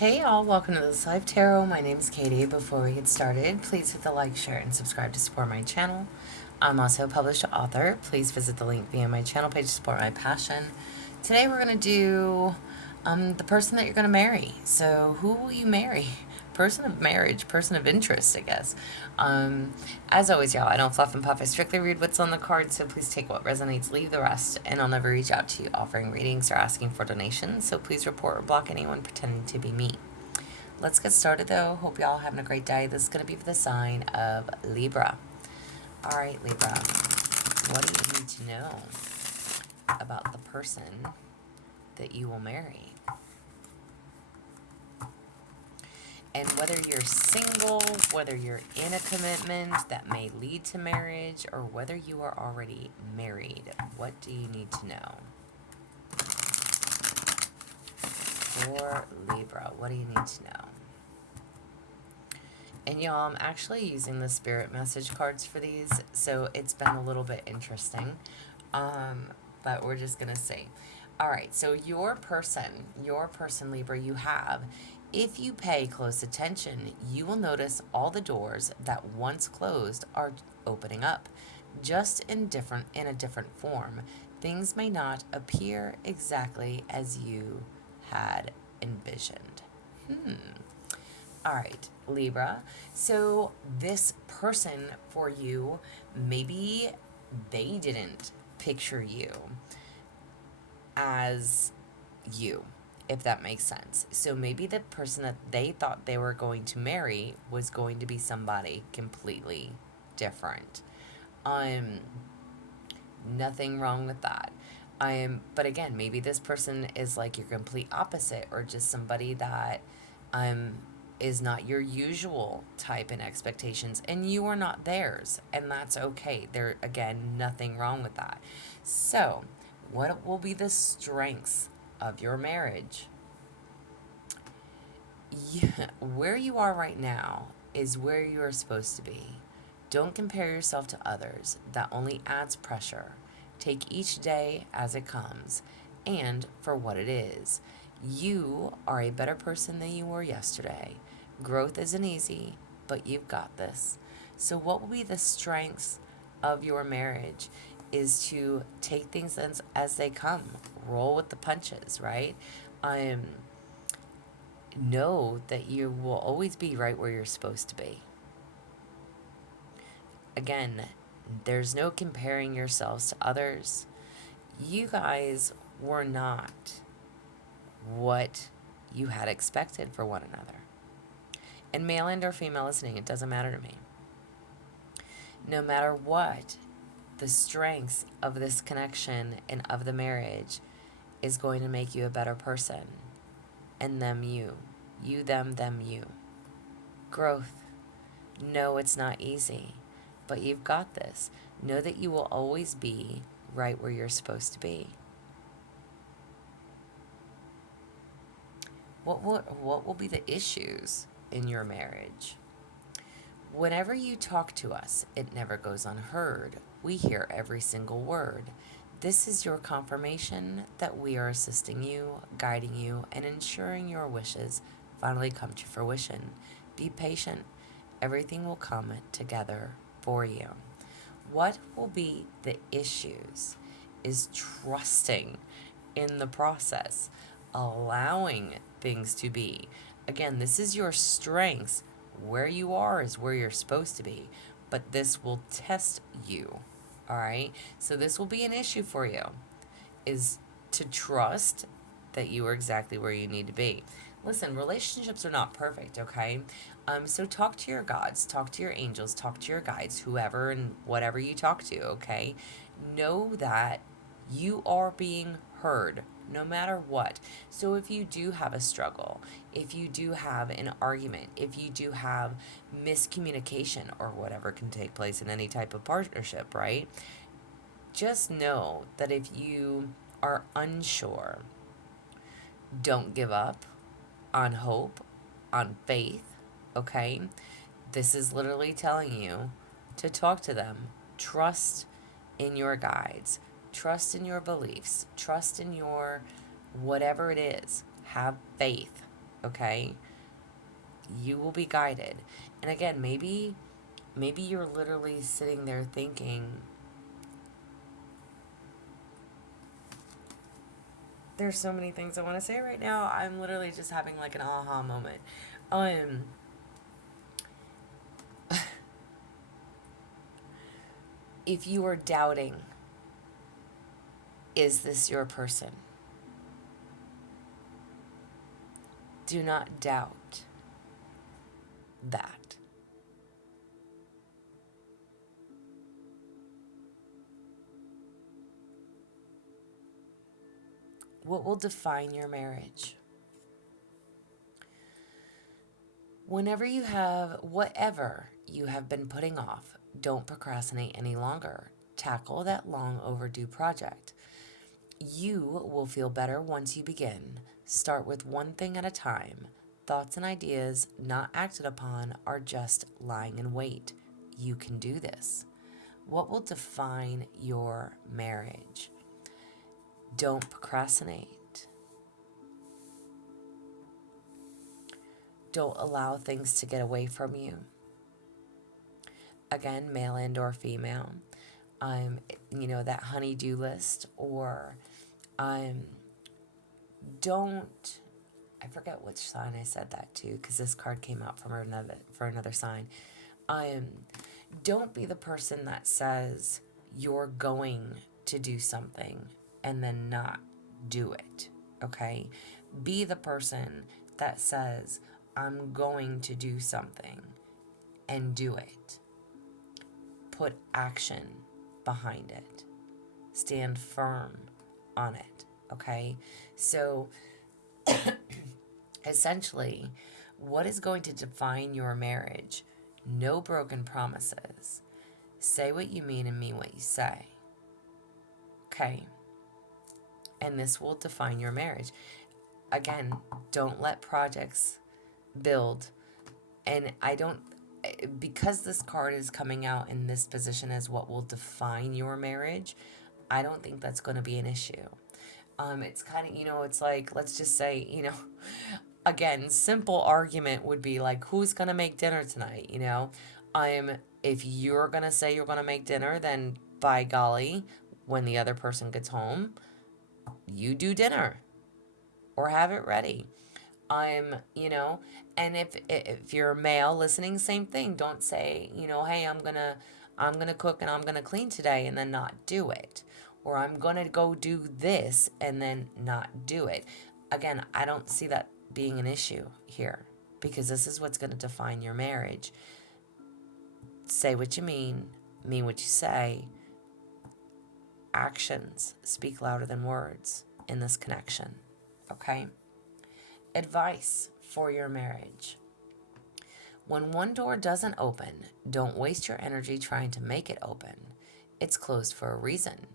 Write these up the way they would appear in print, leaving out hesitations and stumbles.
Hey all, welcome to this live tarot. My name is Katie. Before we get started, please hit the like, share, and subscribe to support my channel. I'm also a published author. Please visit the link via my channel page to support my passion. Today we're going to do the person that you're going to marry. So who will you marry? Person of marriage, person of interest, I guess. As always, y'all, I don't fluff and puff. I strictly read what's on the card, so please take what resonates, leave the rest, and I'll never reach out to you offering readings or asking for donations, so please report or block anyone pretending to be me. Let's get started, though. Hope y'all having a great day. This is going to be for the sign of Libra. All right, Libra, what do you need to know about the person that you will marry? And whether you're single, whether you're in a commitment that may lead to marriage, or whether you are already married, what do you need to know? For Libra, what do you need to know? And y'all, I'm actually using the spirit message cards for these, so it's been a little bit interesting. But we're just going to see. All right, so your person, Libra, you have, if you pay close attention, you will notice all the doors that once closed are opening up, just in a different form. Things may not appear exactly as you had envisioned. All right, Libra. So this person for you, maybe they didn't picture you as you, if that makes sense. So maybe the person that they thought they were going to marry was going to be somebody completely different. Nothing wrong with that. But again, maybe this person is like your complete opposite, or just somebody that is not your usual type and expectations, and you are not theirs, and that's okay. There, again, nothing wrong with that. So, what will be the strengths of your marriage? Yeah, where you are right now is where you are supposed to be. Don't compare yourself to others. That only adds pressure. Take each day as it comes and for what it is. You are a better person than you were yesterday. Growth isn't easy, but you've got this. So, what will be the strengths of your marriage is to take things as they come, roll with the punches, right? Know that you will always be right where you're supposed to be. Again, there's no comparing yourselves to others. You guys were not what you had expected for one another. And male and or female listening, it doesn't matter to me. No matter what, the strengths of this connection and of the marriage is going to make you a better person. And them, you. You, them, you. Growth. No, it's not easy, but you've got this. Know that you will always be right where you're supposed to be. What will be the issues in your marriage? Whenever you talk to us, it never goes unheard. We hear every single word. This is your confirmation that we are assisting you, guiding you, and ensuring your wishes finally come to fruition. Be patient. Everything will come together for you. What will be the issues is trusting in the process, allowing things to be. Again, this is your strengths. Where you are is where you're supposed to be, but this will test you. All right? So this will be an issue for you, is to trust that you are exactly where you need to be. Listen, relationships are not perfect, okay? So talk to your gods, talk to your angels, talk to your guides, whoever and whatever you talk to, okay? Know that you are being heard no matter what. So if you do have a struggle, if you do have an argument, if you do have miscommunication or whatever can take place in any type of partnership, right? Just know that if you are unsure, don't give up on hope, on faith, okay? This is literally telling you to talk to them. Trust in your guides. Trust in your beliefs. Trust in your whatever it is. Have faith, okay? You will be guided. And again, maybe you're literally sitting there thinking, there's so many things I want to say right now. I'm literally just having like an aha moment. Um if you are doubting, is this your person? Do not doubt that. What will define your marriage? Whatever you have been putting off, don't procrastinate any longer. Tackle that long overdue project. You will feel better once you begin. Start with one thing at a time. Thoughts and ideas not acted upon are just lying in wait. You can do this. What will define your marriage? Don't procrastinate. Don't allow things to get away from you. Again, male and or female. Um, that honey-do list, or um, don't, I forget which sign I said that to, because this card came out from another sign. Um, don't be the person that says you're going to do something and then not do it. Okay? Be the person that says, I'm going to do something and do it. Put action behind it. Stand firm on it. Okay? So essentially, what is going to define your marriage? No broken promises. Say what you mean and mean what you say. Okay? And this will define your marriage. Again, don't let projects build. And because this card is coming out in this position as what will define your marriage, I don't think that's going to be an issue. It's kind of, it's like, let's just say, again, simple argument would be like, who's going to make dinner tonight? If you're going to say you're going to make dinner, then by golly, when the other person gets home, you do dinner or have it ready. I'm, and if you're a male listening, same thing. Don't say, hey, I'm gonna cook and I'm gonna clean today and then not do it, or I'm gonna go do this and then not do it. Again, I don't see that being an issue here, because this is what's gonna define your marriage. Say what you mean what you say. Actions speak louder than words in this connection. Okay? Advice for your marriage. When one door doesn't open, don't waste your energy trying to make it open. It's closed for a reason.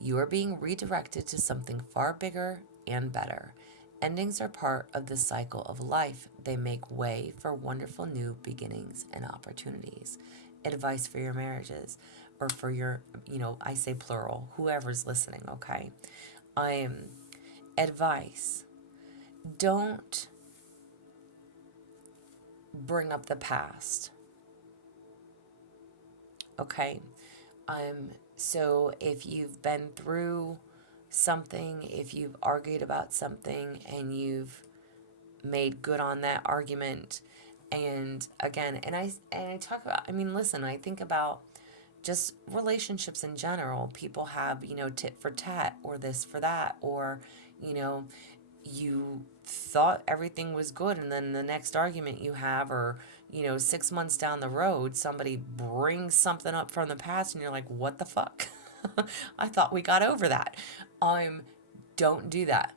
You are being redirected to something far bigger and better. Endings are part of the cycle of life. They make way for wonderful new beginnings and opportunities. Advice for your marriages, or for your, I say plural, whoever's listening, okay? Advice. Don't bring up the past. Okay? So if you've been through something, if you've argued about something and you've made good on that argument, and again, and I talk about, listen, I think about just relationships in general. People have, tit for tat, or this for that, or, you thought everything was good, and then the next argument you have, or 6 months down the road, somebody brings something up from the past and you're like, what the fuck? I thought we got over that. Don't do that.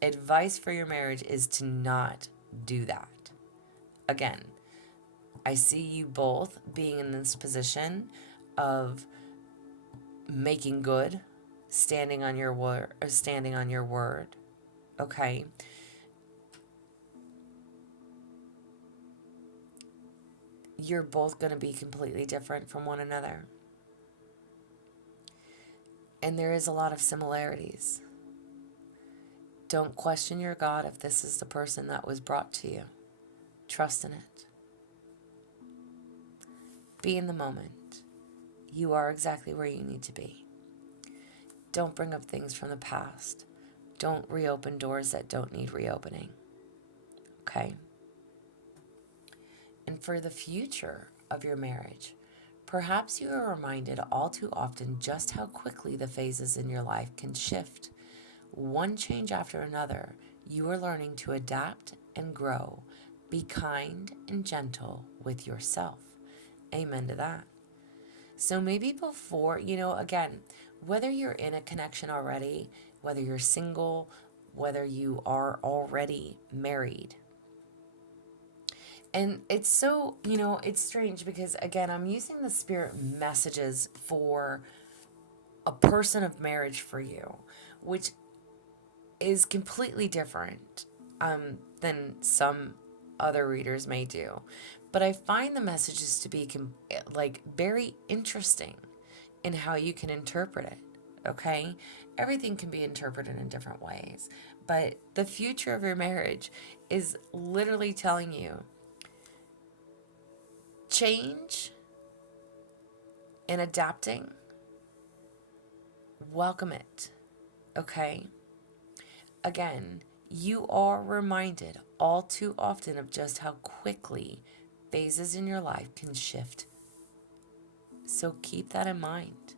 Advice for your marriage is to not do that. Again, I see you both being in this position of making good, standing on your word. Okay? You're both going to be completely different from one another. And there is a lot of similarities. Don't question your God if this is the person that was brought to you. Trust in it. Be in the moment. You are exactly where you need to be. Don't bring up things from the past. Don't reopen doors that don't need reopening. Okay? And for the future of your marriage, perhaps you are reminded all too often just how quickly the phases in your life can shift. One change after another, you are learning to adapt and grow. Be kind and gentle with yourself. Amen to that. So maybe before, again, whether you're in a connection already, whether you're single, whether you are already married. And it's so, it's strange because, again, I'm using the spirit messages for a person of marriage for you, which is completely different than some other readers may do. But I find the messages to be very interesting in how you can interpret it. Okay? Everything can be interpreted in different ways. But the future of your marriage is literally telling you change and adapting, welcome it. Okay? Again, you are reminded all too often of just how quickly phases in your life can shift. So keep that in mind.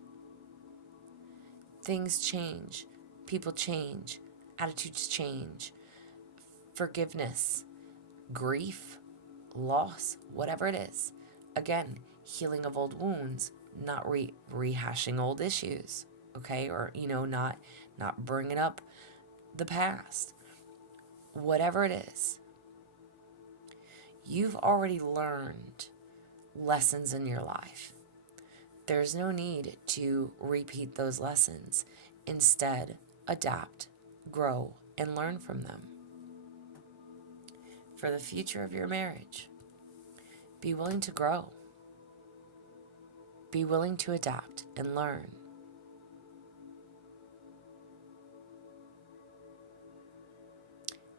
Things change, people change, attitudes change, forgiveness, grief, loss, whatever it is. Again, healing of old wounds, not rehashing old issues, okay? Or, not bringing up the past. Whatever it is, you've already learned lessons in your life. There's no need to repeat those lessons. Instead, adapt, grow, and learn from them. For the future of your marriage, be willing to grow. Be willing to adapt and learn.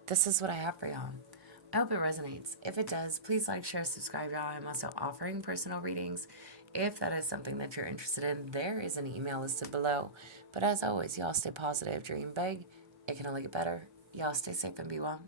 This is what I have for y'all. I hope it resonates. If it does, please like, share, subscribe, y'all. I'm also offering personal readings. If that is something that you're interested in, there is an email listed below. But as always, y'all stay positive, dream big. It can only get better. Y'all stay safe and be well.